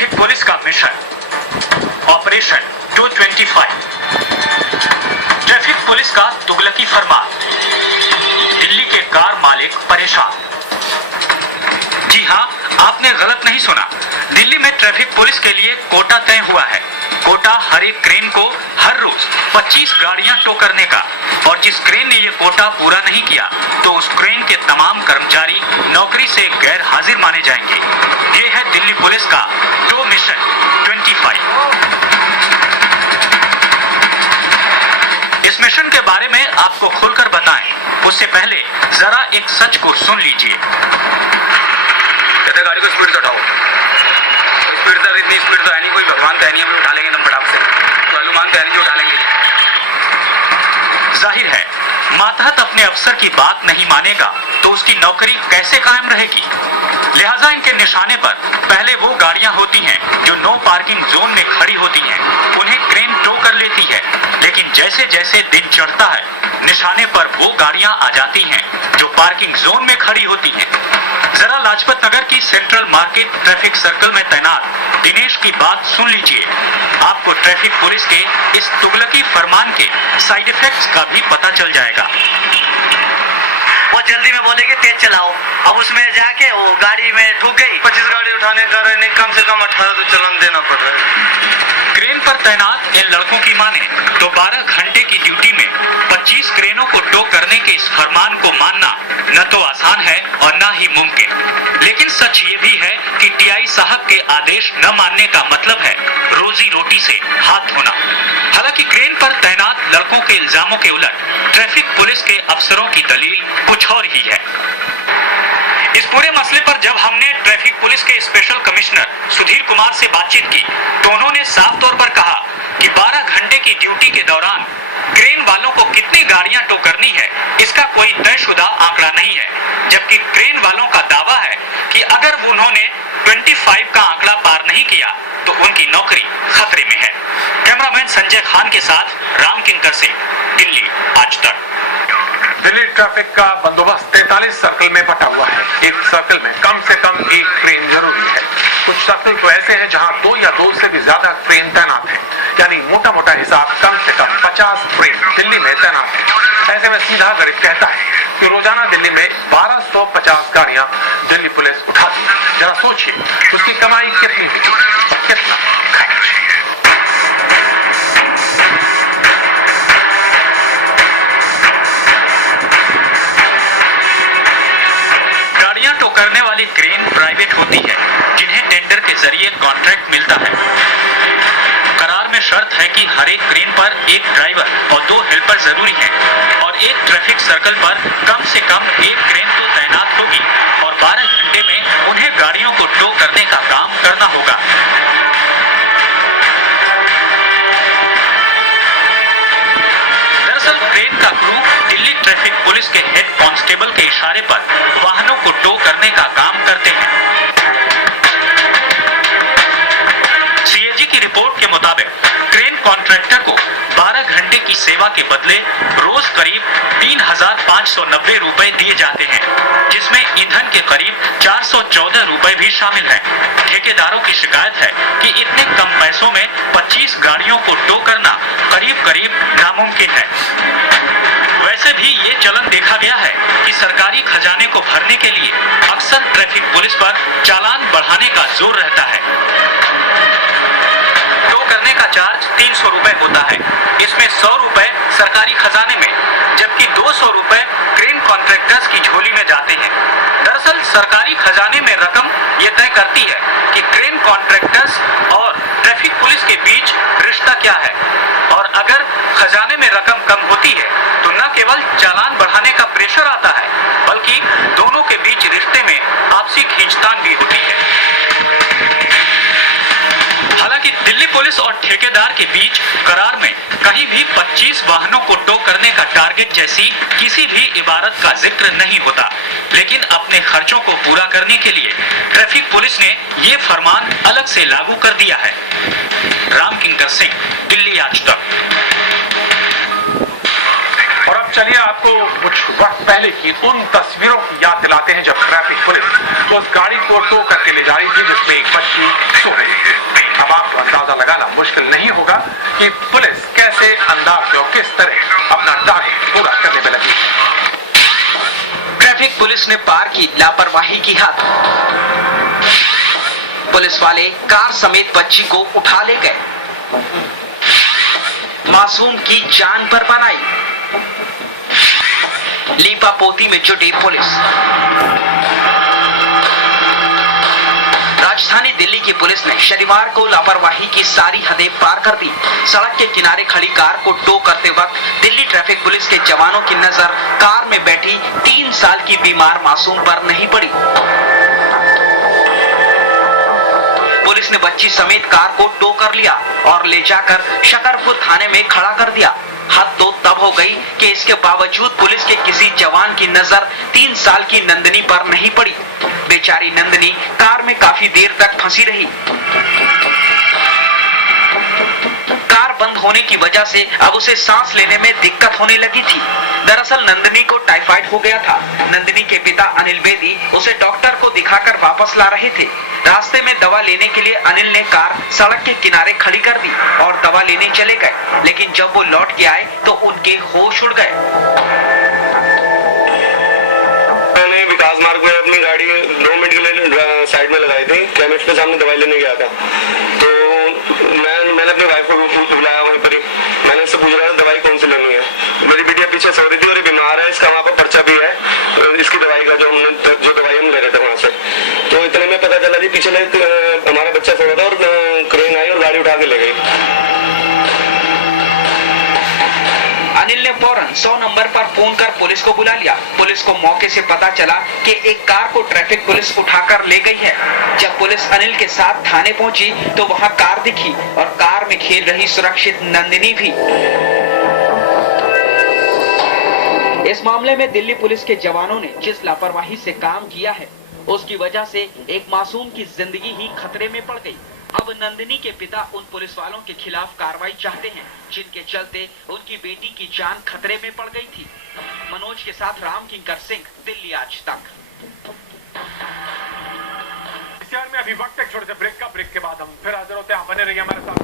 Traffic police का mission operation 225। Traffic police का तुगलकी फरमान, दिल्ली के कार मालिक परेशान। जी हाँ, आपने गलत नहीं सुना। दिल्ली में ट्रैफिक पुलिस के लिए कोटा तय हुआ है। कोटा हर एक क्रेन को हर रोज 25 गाड़ियां टो करने का, और जिस क्रेन ने ये कोटा पूरा नहीं किया तो उस क्रेन के तमाम कर्मचारी नौकरी से गैर हाजिर माने जाएंगे। ये है दिल्ली पुलिस का टो मिशन 25। इस मिशन के बारे में आपको खुलकर बताएं, उससे पहले जरा एक सच को सुन लीजिए। गाड़ी को स्पीड से उठाओ। स्पीड तो इतनी स्पीड तो है नहीं, कोई भगवान तो है नहीं हम उठा लेंगे दम फटाक से, तो हनुमान तो है नहीं जो उठा लेंगे। जाहिर है मातहत अपने अफसर की बात नहीं मानेगा तो उसकी नौकरी कैसे कायम रहेगी। लिहाजा इनके निशाने पर पहले वो गाड़ियां होती हैं जो नो पार्किंग जोन में खड़ी होती हैं, उन्हें क्रेन टो कर लेती है। लेकिन जैसे जैसे दिन चढ़ता है निशाने पर वो गाड़ियां आ जाती हैं जो पार्किंग जोन में खड़ी होती हैं। जरा लाजपत नगर की सेंट्रल मार्केट ट्रैफिक सर्कल में तैनात दिनेश की बात सुन लीजिए। आपको ट्रैफिक पुलिस के इस तुगलकी फरमान के साइड इफेक्ट्स का भी पता चल जाएगा। वो जल्दी में बोले कि तेज चलाओ, अब उसमें जाके वो गाड़ी में ठुक गई। 25 गाड़ी उठाने का रहने कम से कम 18 तो चलान देना पड़ रहा है। क्रेन पर तैनात इन लड़कों की माने तो 12 घंटे की ड्यूटी में 25 क्रेनों को टो करने के इस फरमान को मानना न तो आसान है और न ही मुमकिन। लेकिन सच ये भी है कि टीआई साहब के आदेश न मानने का मतलब है रोजी रोटी से हाथ धोना। हालांकि क्रेन पर तैनात लड़कों के इल्जामों के उलट ट्रैफिक पुलिस के अफसरों की दलील कुछ और ही है। इस पूरे मसले पर जब हमने ट्रैफिक पुलिस के स्पेशल कमिश्नर सुधीर कुमार से बातचीत की तो उन्होंने साफ तौर पर कहा कि 12 घंटे की ड्यूटी के दौरान क्रेन वालों को कितनी गाड़ियां टो करनी है इसका कोई तयशुदा आंकड़ा नहीं है, जबकि क्रेन वालों का दावा है कि अगर उन्होंने 25 का आंकड़ा पार नहीं किया तो उनकी नौकरी खतरे में है। कैमरामैन संजय खान के साथ राम किंकर सिंह, दिल्ली आज तक। दिल्ली ट्रैफिक का बंदोबस्त 43 सर्कल में बटा हुआ है। एक सर्कल में कम से कम एक क्रेन जरूरी है। कुछ सर्कल तो ऐसे हैं जहां 2 या 2 से भी ज्यादा क्रेन तैनात है, यानी मोटा मोटा हिसाब कम से कम 50 क्रेन दिल्ली में तैनात है। ऐसे में सीधा गणित कहता है कि रोजाना दिल्ली में 1250 गाड़ियां दिल्ली पुलिस उठाती है। जरा सोचिए उसकी कमाई कितनी होगी, कितना खर्च। गाड़ियां टो करने वाली क्रेन प्राइवेट होती है जिन्हें टेंडर के जरिए कॉन्ट्रैक्ट मिलता है। करार में शर्त है कि हर एक क्रेन पर एक ड्राइवर और 2 हेल्पर जरूरी हैं और एक ट्रैफिक सर्कल पर कम से कम एक क्रेन तो तैनात होगी और 12 घंटे में उन्हें गाड़ियों को टो करने का काम करना होगा। दरअसल क्रेन का क्रू दिल्ली ट्रैफिक पुलिस के हेड कांस्टेबल के इशारे पर वाहनों को टो करने का काम करते हैं। सीएजी की रिपोर्ट के मुताबिक क्रेन कॉन्ट्रैक्टर को 12 घंटे की सेवा के बदले रोज करीब 3,590 रुपए दिए जाते हैं, जिसमें ईंधन के करीब 414 रुपए भी शामिल हैं। ठेकेदारों की शिकायत है कि इतने कम पैसों में 25 गाड़ियों को टो करना करीब करीब नामुमकिन है। वैसे भी ये चलन देखा गया है कि सरकारी खजाने को भरने के लिए अक्सर ट्रैफिक पुलिस पर चालान बढ़ाने का जोर रहता है। टो करने का चार्ज 300 रुपए होता है, इसमें 100 रुपए सरकारी खजाने में जबकि 200 रुपए क्रेन कॉन्ट्रैक्टर्स की झोली में जाते हैं। दरअसल सरकारी खजाने में रकम ये तय करती है कि क्रेन कॉन्ट्रैक्टर्स और ट्रैफिक पुलिस के बीच रिश्ता क्या है, और अगर खजाने में रकम कम होती है तो न केवल चालान बढ़ाने का प्रेशर आता है बल्कि दोनों के बीच रिश्ते में आपसी खींचतान भी होती है। हालांकि दिल्ली पुलिस और ठेकेदार के बीच करार में कहीं भी 25 वाहनों को टो करने का टारगेट जैसी किसी भी इबारत का जिक्र नहीं होता, लेकिन अपने खर्चों को पूरा करने के लिए ट्रैफिक पुलिस ने ये फरमान अलग से लागू कर दिया है। राम किंकर सिंह, दिल्ली आज तक। और अब चलिए आपको कुछ वक्त पहले की उन तस्वीरों की याद दिलाते हैं जब ट्रैफिक पुलिस उस गाड़ी को टो करके ले जा रही थी जिसमें एक बच्ची सो रही थी। मुश्किल नहीं होगा कि पुलिस कैसे अंदाज से और किस तरह अपना टारगेट पूरा करने में लगी है। ट्रैफिक पुलिस ने पार की लापरवाही की हद। पुलिस वाले कार समेत बच्ची को उठा ले गए। मासूम की जान पर बनाई। लीपापोती में जुटी पुलिस। राजधानी दिल्ली की पुलिस ने शनिवार को लापरवाही की सारी हदें पार कर दी। सड़क के किनारे खड़ी कार को टो करते वक्त दिल्ली ट्रैफिक पुलिस के जवानों की नजर कार में बैठी 3 साल की बीमार मासूम पर नहीं पड़ी। पुलिस ने बच्ची समेत कार को टो कर लिया और ले जाकर शकरपुर थाने में खड़ा कर दिया। हद तो तब हो गई कि इसके बावजूद पुलिस के किसी जवान की नजर 3 साल की नंदनी पर नहीं पड़ी। बेचारी नंदनी कार में काफी देर तक फंसी रही। कार बंद होने की वजह से अब उसे सांस लेने में दिक्कत होने लगी थी। दरअसल नंदनी को टाइफाइड हो गया था। नंदनी के पिता अनिल बेदी उसे डॉक्टर को दिखाकर वापस ला रहे थे। रास्ते में दवा लेने के लिए अनिल ने कार सड़क के किनारे खड़ी कर दी और दवा लेने चले गए, लेकिन जब वो लौट के आए तो उनके होश उड़ गए। मैंने विकास मार्ग में अपनी गाड़ी 2 मिनट के लिए साइड में लगाई थी। केमिस्ट के सामने दवाई लेने गया था, तो मैंने अपनी वाइफ को बुलाया वहीं पर ही। मैंने उससे पूछ रहा था दवाई कौन सी लेनी है। मेरी बेटिया पीछे सो रही थी और ये बीमार है, इसका वहाँ पर पर्चा भी है इसकी दवाई का, जो दवाई हम ले रहे थे वहाँ से। तो इतने में पता चला जी पीछे हमारा बच्चा सो रहा था और क्रेन आई और गाड़ी उठा के ले गई। अनिल ने फौरन 100 नंबर पर फोन कर पुलिस को बुला लिया। पुलिस को मौके से पता चला कि एक कार को ट्रैफिक पुलिस उठाकर ले गई है। जब पुलिस अनिल के साथ थाने पहुंची तो वहां कार दिखी और कार में खेल रही सुरक्षित नंदिनी भी। इस मामले में दिल्ली पुलिस के जवानों ने जिस लापरवाही से काम किया है उसकी वजह से एक मासूम की जिंदगी ही खतरे में पड़ गई। अब नंदिनी के पिता उन पुलिस वालों के खिलाफ कार्रवाई चाहते हैं जिनके चलते उनकी बेटी की जान खतरे में पड़ गई थी। मनोज के साथ राम किंकर सिंह, दिल्ली आज तक। में अभी वक्त एक छोटे से ब्रेक का। ब्रेक के बाद हम फिर हाजिर होते हैं। आप बने रहिए हमारे साथ।